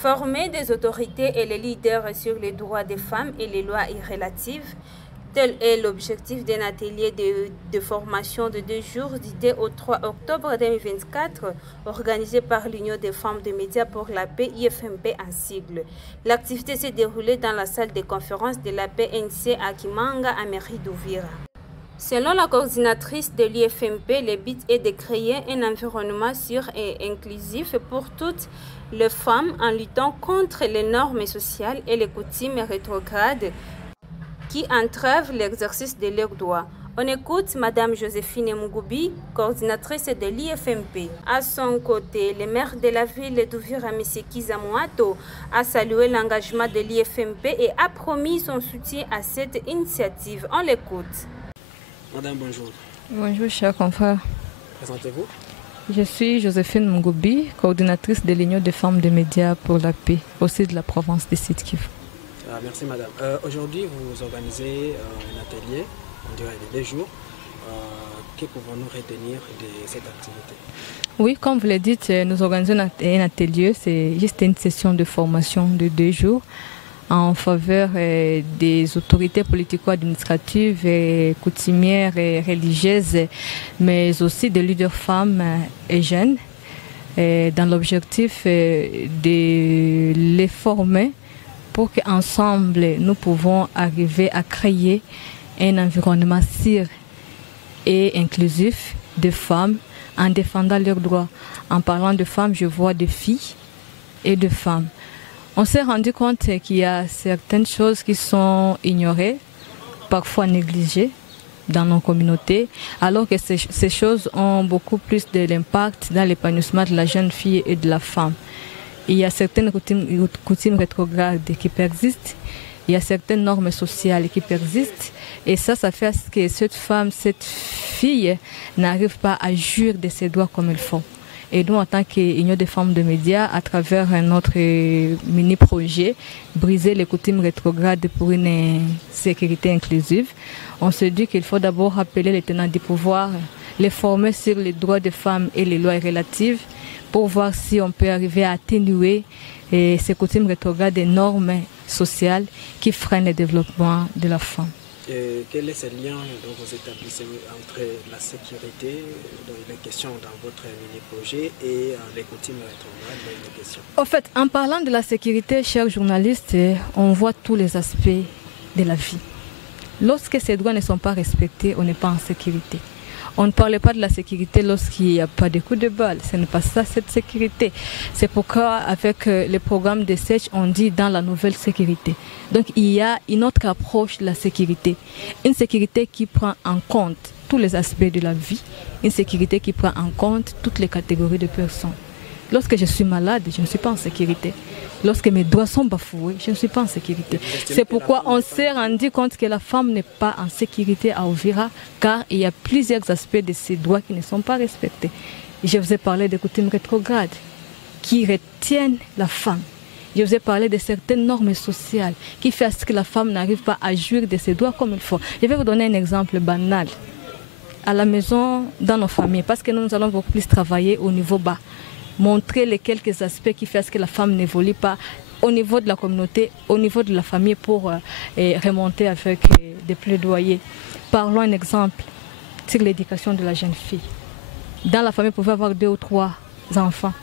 Former des autorités et les leaders sur les droits des femmes et les lois y relatives, tel est l'objectif d'un atelier de formation de 2 jours du 2 au 3 octobre 2024 organisé par l'Union des femmes de médias pour la paix, IFMP en sigle. L'activité s'est déroulée dans la salle de conférence de la PNC à Kimanga, à mairie d'Uvira. Selon la coordinatrice de l'IFMP, le but est de créer un environnement sûr et inclusif pour toutes les femmes en luttant contre les normes sociales et les coutumes rétrogrades qui entravent l'exercice de leurs droits. On écoute Madame Joséphine Mugoubi, coordinatrice de l'IFMP. À son côté, le maire de la ville d'Uvira, M. Kizamouato, a salué l'engagement de l'IFMP et a promis son soutien à cette initiative. On l'écoute. Madame, bonjour. Bonjour, chers confrères. Présentez-vous. Je suis Joséphine Mugoubi, coordinatrice de l'Union des femmes de médias pour la paix, aussi de la province de Sud-Kivu. Merci madame. Aujourd'hui, vous organisez un atelier, on dirait de 2 jours. Que pouvons-nous retenir de cette activité? Oui, comme vous l'avez dit, nous organisons un atelier, c'est juste une session de formation de 2 jours en faveur des autorités politico-administratives, coutumières et religieuses, mais aussi des leaders femmes et jeunes, dans l'objectif de les former pour qu'ensemble nous pouvons arriver à créer un environnement sûr et inclusif de femmes en défendant leurs droits. En parlant de femmes, je vois de filles et de femmes. On s'est rendu compte qu'il y a certaines choses qui sont ignorées, parfois négligées dans nos communautés, alors que ces choses ont beaucoup plus de l'impact dans l'épanouissement de la jeune fille et de la femme. Il y a certaines coutumes rétrogrades qui persistent, il y a certaines normes sociales qui persistent, et ça fait à ce que cette femme, cette fille n'arrive pas à jouir de ses droits comme il faut. Et nous, en tant qu'Union des femmes de médias, à travers notre mini-projet, briser les coutumes rétrogrades pour une sécurité inclusive, on se dit qu'il faut d'abord rappeler les tenants du pouvoir, les former sur les droits des femmes et les lois relatives, pour voir si on peut arriver à atténuer ces coutumes rétrogrades des normes sociales qui freinent le développement de la femme. Et quel est ce lien dont vous établissez entre la sécurité, dont il est question dans votre mini-projet, et les coutumes rétrogrades dont il est question? En fait, en parlant de la sécurité, chers journalistes, on voit tous les aspects de la vie. Lorsque ces droits ne sont pas respectés, on n'est pas en sécurité. On ne parle pas de la sécurité lorsqu'il n'y a pas de coups de balle. Ce n'est pas ça, cette sécurité. C'est pourquoi, avec le programme de SECH, on dit dans la nouvelle sécurité. Donc, il y a une autre approche de la sécurité. Une sécurité qui prend en compte tous les aspects de la vie. Une sécurité qui prend en compte toutes les catégories de personnes. Lorsque je suis malade, je ne suis pas en sécurité. Lorsque mes droits sont bafoués, je ne suis pas en sécurité. C'est pourquoi on s'est rendu compte que la femme n'est pas en sécurité à Uvira, car il y a plusieurs aspects de ses droits qui ne sont pas respectés. Je vous ai parlé des coutumes rétrogrades qui retiennent la femme. Je vous ai parlé de certaines normes sociales qui font à ce que la femme n'arrive pas à jouir de ses droits comme il faut. Je vais vous donner un exemple banal. À la maison, dans nos familles, parce que nous allons beaucoup plus travailler au niveau bas. Montrer les quelques aspects qui font que la femme n'évolue pas au niveau de la communauté, au niveau de la famille pour remonter avec des plaidoyers. Parlons un exemple sur l'éducation de la jeune fille. Dans la famille, vous pouvez avoir 2 ou 3 enfants.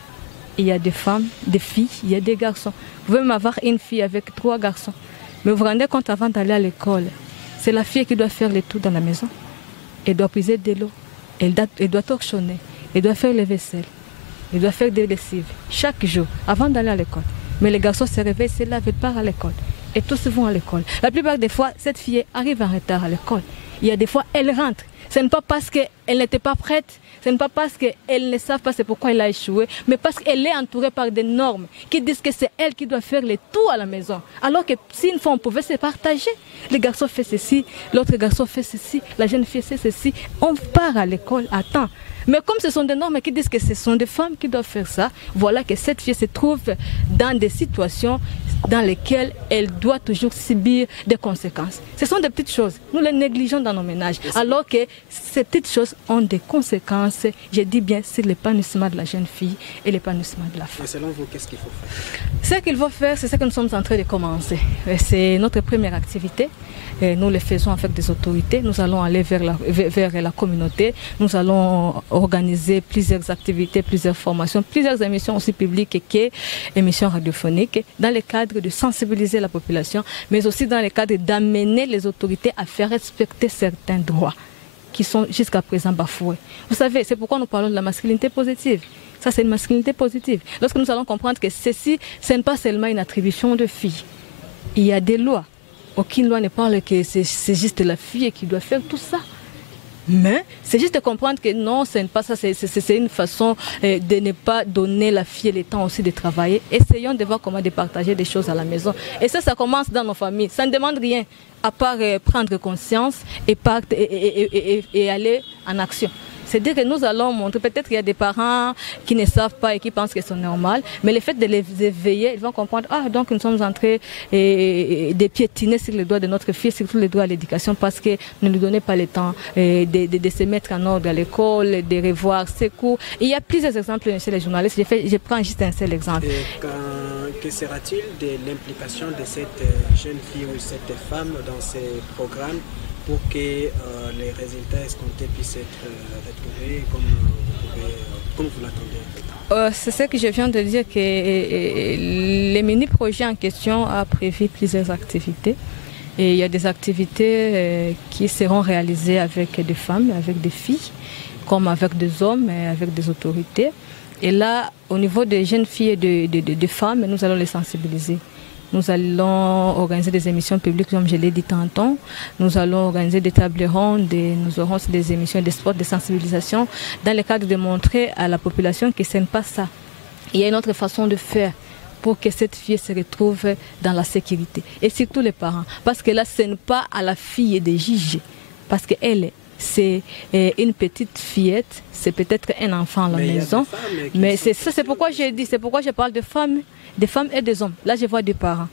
Il y a des femmes, des filles, il y a des garçons. Vous pouvez même avoir une fille avec 3 garçons. Mais vous vous rendez compte, avant d'aller à l'école, c'est la fille qui doit faire les tours dans la maison. Elle doit puiser de l'eau, elle doit torchonner, elle doit faire les vaisselles. Il doit faire des lessives chaque jour avant d'aller à l'école. Mais les garçons se réveillent, se lavent et partent à l'école. Et tous vont à l'école. La plupart des fois, cette fille arrive en retard à l'école. Il y a des fois, elle rentre. Ce n'est pas parce qu'elle n'était pas prête, ce n'est pas parce qu'elle ne savent pas c'est pourquoi elle a échoué, mais parce qu'elle est entourée par des normes qui disent que c'est elle qui doit faire les tours à la maison. Alors que si une fois on pouvait se partager, le garçon fait ceci, l'autre garçon fait ceci, la jeune fille fait ceci, on part à l'école à temps. Mais comme ce sont des normes qui disent que ce sont des femmes qui doivent faire ça, voilà que cette fille se trouve dans des situations dans lesquelles elle doit toujours subir des conséquences. Ce sont des petites choses. Nous les négligeons dans nos ménages. Alors que ces petites choses ont des conséquences, je dis bien, sur l'épanouissement de la jeune fille et l'épanouissement de la femme. Et selon vous, qu'est-ce qu'il faut faire? Ce qu'il faut faire, c'est ce que nous sommes en train de commencer. C'est notre première activité. Et nous le faisons avec des autorités. Nous allons aller vers la communauté. Nous allons organiser plusieurs activités, plusieurs formations, plusieurs émissions aussi publiques émissions radiophoniques, dans le cadre de sensibiliser la population, mais aussi dans le cadre d'amener les autorités à faire respecter certains droits qui sont jusqu'à présent bafoués. Vous savez, c'est pourquoi nous parlons de la masculinité positive. Ça, c'est une masculinité positive. Lorsque nous allons comprendre que ceci, ce n'est pas seulement une attribution de filles. Il y a des lois. Aucune loi ne parle que c'est juste la fille qui doit faire tout ça. Mais c'est juste de comprendre que non, ce n'est pas ça, c'est une façon de ne pas donner la fille le temps aussi de travailler. Essayons de voir comment de partager des choses à la maison. Et ça commence dans nos familles. Ça ne demande rien à part prendre conscience et aller en action. C'est-à-dire que nous allons montrer, peut-être qu'il y a des parents qui ne savent pas et qui pensent que c'est normal, mais le fait de les éveiller, ils vont comprendre, donc nous sommes en train de piétiner sur les droits de notre fille, surtout les droits à l'éducation, parce que ne nous donnez pas le temps de se mettre en ordre à l'école, de revoir ses cours. Il y a plusieurs exemples chez les journalistes, je prends juste un seul exemple. Que sera-t-il de l'implication de cette jeune fille ou cette femme dans ces programmes pour que les résultats escomptés puissent être retrouvés comme vous l'attendez? C'est ce que je viens de dire, que les mini-projets en question a prévu plusieurs activités. Et il y a des activités qui seront réalisées avec des femmes, avec des filles, comme avec des hommes et avec des autorités. Et là, au niveau des jeunes filles et des femmes, nous allons les sensibiliser. Nous allons organiser des émissions publiques, comme je l'ai dit tantôt. Nous allons organiser des tables rondes, nous aurons aussi des émissions de sport, de sensibilisation, dans le cadre de montrer à la population que ce n'est pas ça. Il y a une autre façon de faire pour que cette fille se retrouve dans la sécurité. Et surtout les parents. Parce que là, ce n'est pas à la fille de juger. Parce qu'elle, c'est une petite fillette, c'est peut-être un enfant à la maison. Mais c'est ça, c'est pourquoi j'ai dit, c'est pourquoi je parle de femmes et des hommes. Là, je vois des parents.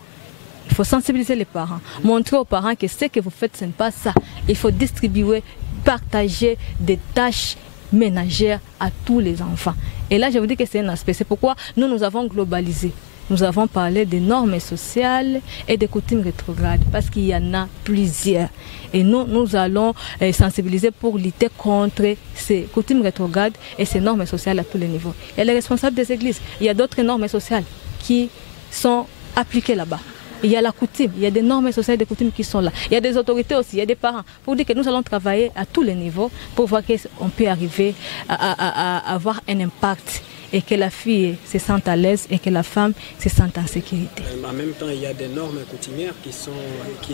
Il faut sensibiliser les parents, montrer aux parents que ce que vous faites, ce n'est pas ça. Il faut distribuer, partager des tâches ménagères à tous les enfants. Et là, je vous dis que c'est un aspect. C'est pourquoi nous avons globalisé. Nous avons parlé des normes sociales et des coutumes rétrogrades, parce qu'il y en a plusieurs. Et nous allons sensibiliser pour lutter contre ces coutumes rétrogrades et ces normes sociales à tous les niveaux. Il y a les responsables des églises, il y a d'autres normes sociales qui sont appliquées là-bas. Il y a la coutume, il y a des normes sociales et des coutumes qui sont là. Il y a des autorités aussi, il y a des parents. Pour dire que nous allons travailler à tous les niveaux pour voir qu'on peut arriver à avoir un impact et que la fille se sente à l'aise et que la femme se sente en sécurité. En même temps, il y a des normes coutumières qui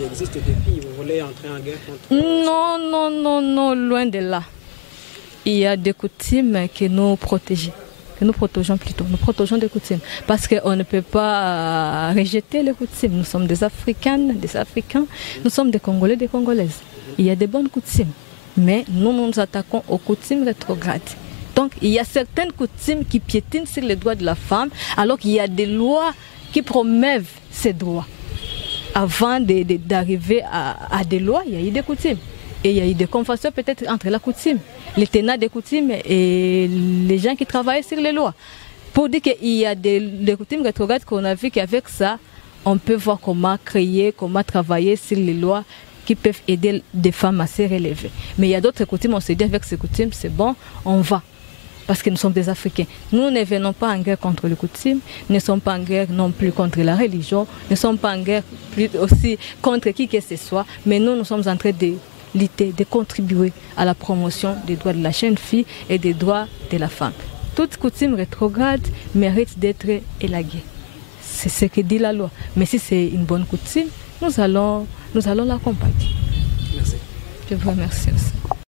existent depuis. Vous voulez entrer en guerre contre... Non, loin de là. Il y a des coutumes que nous protégeons. Nous protégeons plutôt, nous protégeons des coutumes. Parce qu'on ne peut pas rejeter les coutumes. Nous sommes des Africaines, des Africains, nous sommes des Congolais, des Congolaises. Il y a des bonnes coutumes, mais nous nous attaquons aux coutumes rétrogrades. Donc, il y a certaines coutumes qui piétinent sur les droits de la femme, alors qu'il y a des lois qui promeuvent ces droits. Avant d'arriver à des lois, il y a eu des coutumes. Et il y a eu des confusions peut-être entre la coutume, les tenants des coutumes et les gens qui travaillent sur les lois. Pour dire qu'il y a des coutumes rétrogrades qu'on a vu qu'avec ça, on peut voir comment créer, comment travailler sur les lois qui peuvent aider des femmes à se relever. Mais il y a d'autres coutumes, on se dit avec ces coutumes, c'est bon, on va. Parce que nous sommes des Africains. Nous ne venons pas en guerre contre les coutumes, nous ne sommes pas en guerre non plus contre la religion, nous ne sommes pas en guerre aussi contre qui que ce soit, mais nous sommes en train de lutter, de contribuer à la promotion des droits de la jeune fille et des droits de la femme. Toute coutume rétrograde mérite d'être élaguée. C'est ce que dit la loi. Mais si c'est une bonne coutume, nous allons l'accompagner. Merci. Je vous remercie aussi.